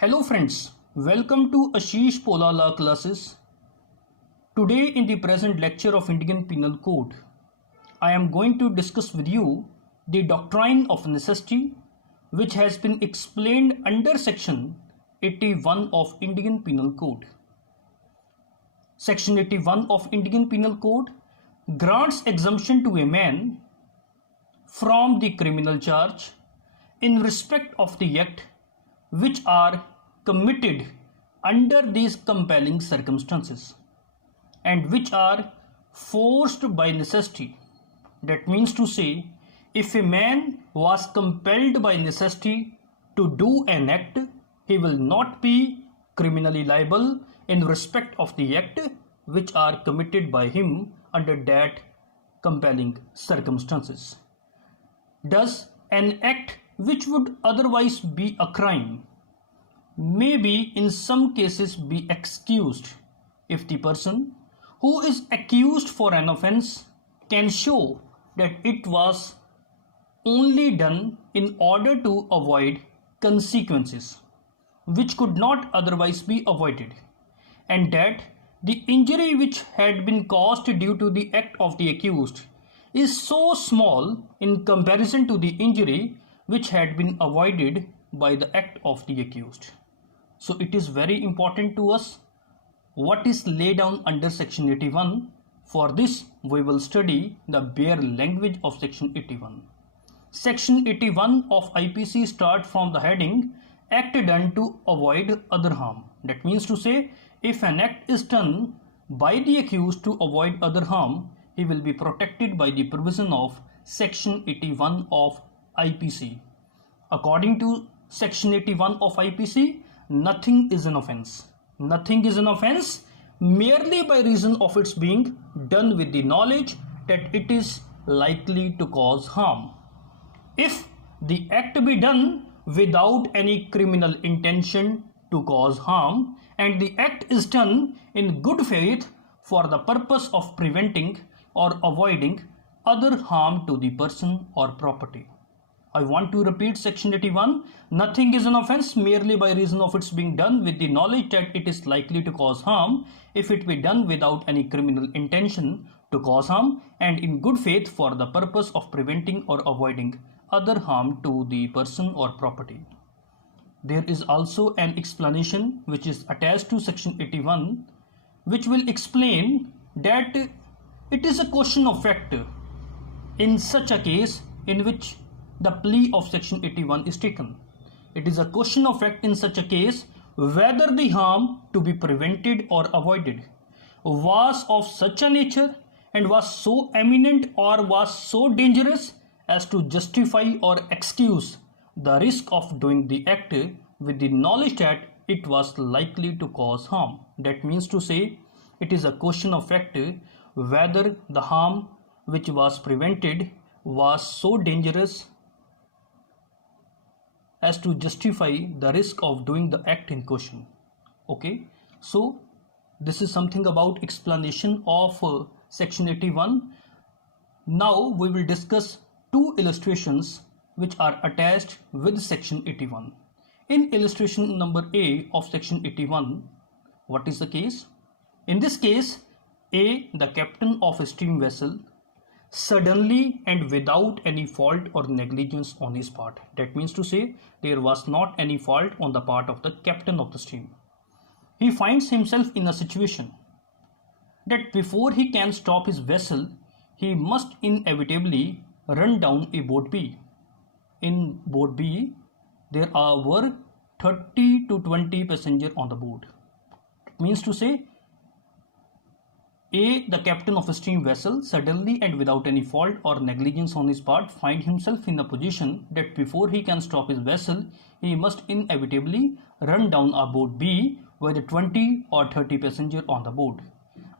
Hello friends, welcome to Ashish Pola Law classes. Today in the present lecture of Indian Penal Code, I am going to discuss with you the doctrine of necessity which has been explained under section 81 of Indian Penal Code. Section 81 of Indian Penal Code grants exemption to a man from the criminal charge in respect of the act which are committed under these compelling circumstances and which are forced by necessity. That means to say, if a man was compelled by necessity to do an act, he will not be criminally liable in respect of the act which are committed by him under that compelling circumstances. Thus, an act which would otherwise be a crime may be in some cases be excused if the person who is accused for an offence can show that it was only done in order to avoid consequences which could not otherwise be avoided, and that the injury which had been caused due to the act of the accused is so small in comparison to the injury which had been avoided by the act of the accused. So it is very important to us what is laid down under section 81. For this we will study the bare language of section 81. Section 81 of IPC start from the heading act done to avoid other harm. That means to say, if an act is done by the accused to avoid other harm, he will be protected by the provision of section 81 of IPC. According to section 81 of IPC, nothing is an offence. Nothing is an offence merely by reason of its being done with the knowledge that it is likely to cause harm. If the act be done without any criminal intention to cause harm, and the act is done in good faith for the purpose of preventing or avoiding other harm to the person or property. I want to repeat section 81. Nothing is an offence merely by reason of its being done with the knowledge that it is likely to cause harm, if it be done without any criminal intention to cause harm and in good faith for the purpose of preventing or avoiding other harm to the person or property. There is also an explanation which is attached to section 81 which will explain that it is a question of fact in such a case in which the plea of section 81 is taken. It is a question of fact in such a case whether the harm to be prevented or avoided was of such a nature and was so eminent or was so dangerous as to justify or excuse the risk of doing the act with the knowledge that it was likely to cause harm. That means to say, it is a question of fact whether the harm which was prevented was so dangerous as to justify the risk of doing the act in question. Okay, so this is something about explanation of section 81. Now we will discuss two illustrations which are attached with section 81. In illustration number A of section 81, what is the case? In this case, A, the captain of a steam vessel, suddenly and without any fault or negligence on his part. That means to say, there was not any fault on the part of the captain of the steam. He finds himself in a situation that before he can stop his vessel, he must inevitably run down a boat B. In boat B, there were 30 to 20 passengers on the boat. It means to say, A, the captain of a steam vessel, suddenly and without any fault or negligence on his part, find himself in a position that before he can stop his vessel, he must inevitably run down a boat B with 20 or 30 passengers on the boat,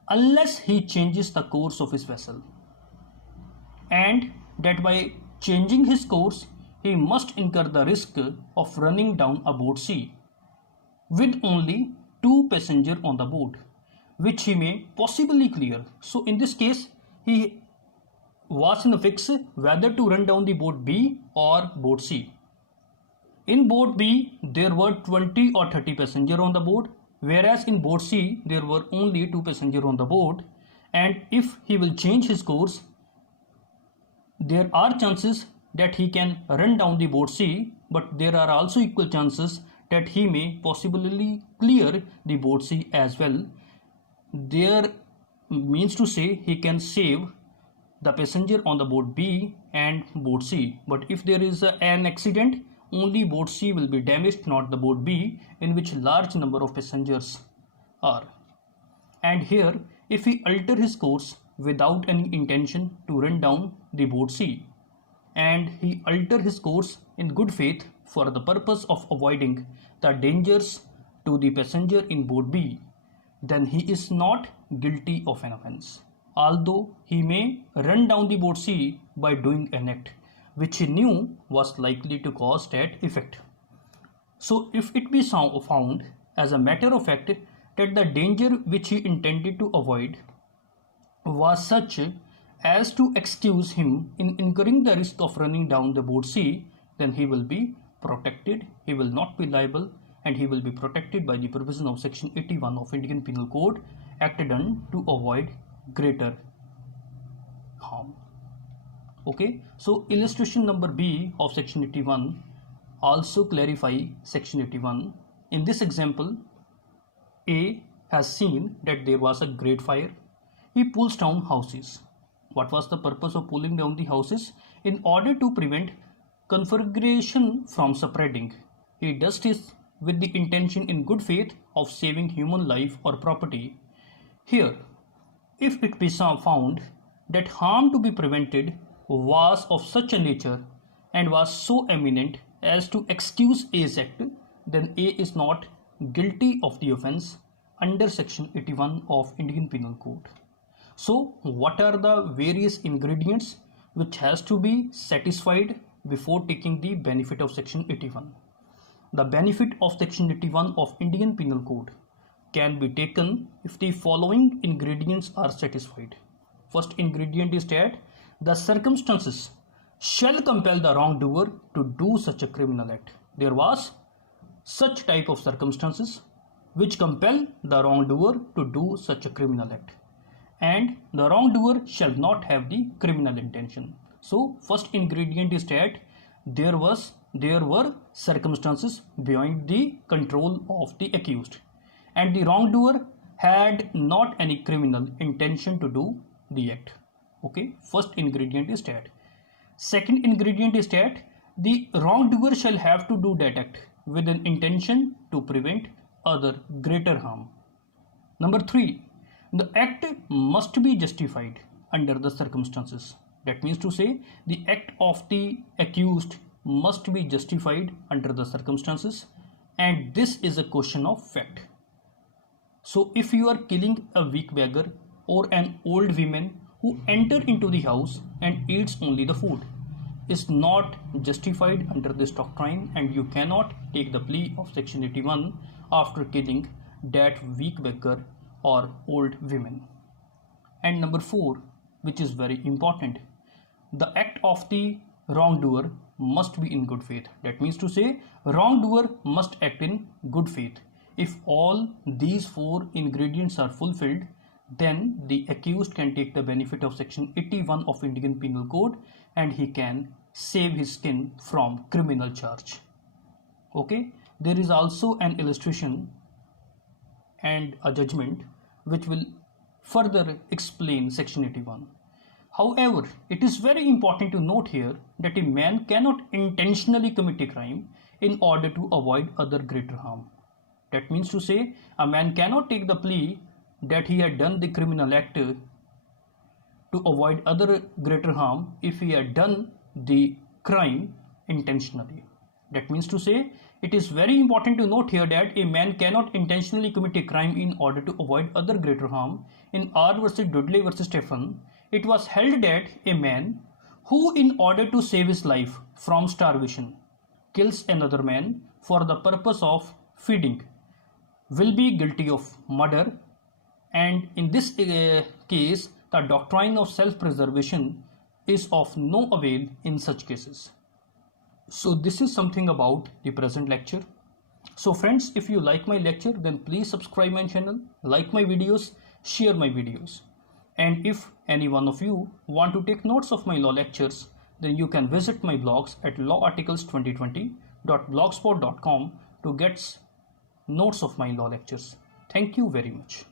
unless he changes the course of his vessel, and that by changing his course, he must incur the risk of running down a boat C with only 2 passengers on the boat, which he may possibly clear. So in this case, he was in a fix whether to run down the boat B or boat C. In boat B, there were 20 or 30 passengers on the boat, whereas in boat C, there were only 2 passengers on the boat. And if he will change his course, there are chances that he can run down the boat C, but there are also equal chances that he may possibly clear the boat C as well. There means to say he can save the passenger on the boat B and boat C. But if there is an accident, only boat C will be damaged, not the boat B, in which large number of passengers are. And here, if he alter his course without any intention to run down the boat C, and he alter his course in good faith for the purpose of avoiding the dangers to the passenger in boat B, then he is not guilty of an offence, although he may run down the boat C by doing an act which he knew was likely to cause that effect. So if it be found as a matter of fact that the danger which he intended to avoid was such as to excuse him in incurring the risk of running down the boat C, then he will be protected, he will not be liable, and he will be protected by the provision of section 81 of Indian Penal Code, acted on to avoid greater harm. Okay, so illustration number B of section 81 also clarify section 81. In this example, A has seen that there was a great fire. He pulls down houses. What was the purpose of pulling down the houses? In order to prevent conflagration from spreading. He does this with the intention in good faith of saving human life or property. Here, if it be found that harm to be prevented was of such a nature and was so eminent as to excuse A's act, then A is not guilty of the offence under section 81 of Indian Penal Code. So what are the various ingredients which has to be satisfied before taking the benefit of section 81? The benefit of section 81 of Indian Penal Code can be taken if the following ingredients are satisfied. First ingredient is that the circumstances shall compel the wrongdoer to do such a criminal act. There was such type of circumstances which compel the wrongdoer to do such a criminal act, and the wrongdoer shall not have the criminal intention. So first ingredient is that there were circumstances beyond the control of the accused, and the wrongdoer had not any criminal intention to do the act. Okay, first ingredient is that. Second ingredient is that the wrongdoer shall have to do that act with an intention to prevent other greater harm. Number 3, the act must be justified under the circumstances. That means to say the act of the accused must be justified under the circumstances, and this is a question of fact. So if you are killing a weak beggar or an old woman who enter into the house and eats only the food, is not justified under this doctrine, and you cannot take the plea of section 81 after killing that weak beggar or old women. And number 4, which is very important, the act of the wrongdoer must be in good faith. That means to say wrongdoer must act in good faith. If all these 4 ingredients are fulfilled, then the accused can take the benefit of section 81 of Indian Penal Code, and he can save his skin from criminal charge. Okay, there is also an illustration and a judgment which will further explain section 81. However, it is very important to note here that a man cannot intentionally commit a crime in order to avoid other greater harm. That means to say a man cannot take the plea that he had done the criminal act to avoid other greater harm if he had done the crime intentionally. That means to say it is very important to note here that a man cannot intentionally commit a crime in order to avoid other greater harm. In R versus Dudley versus Stephen, it was held that a man who, in order to save his life from starvation, kills another man for the purpose of feeding will be guilty of murder, and in this case the doctrine of self-preservation is of no avail in such cases. So this is something about the present lecture. So friends, if you like my lecture, then please subscribe my channel, like my videos, share my videos. And if any one of you want to take notes of my law lectures, then you can visit my blogs at lawarticles2020.blogspot.com to get notes of my law lectures. Thank you very much.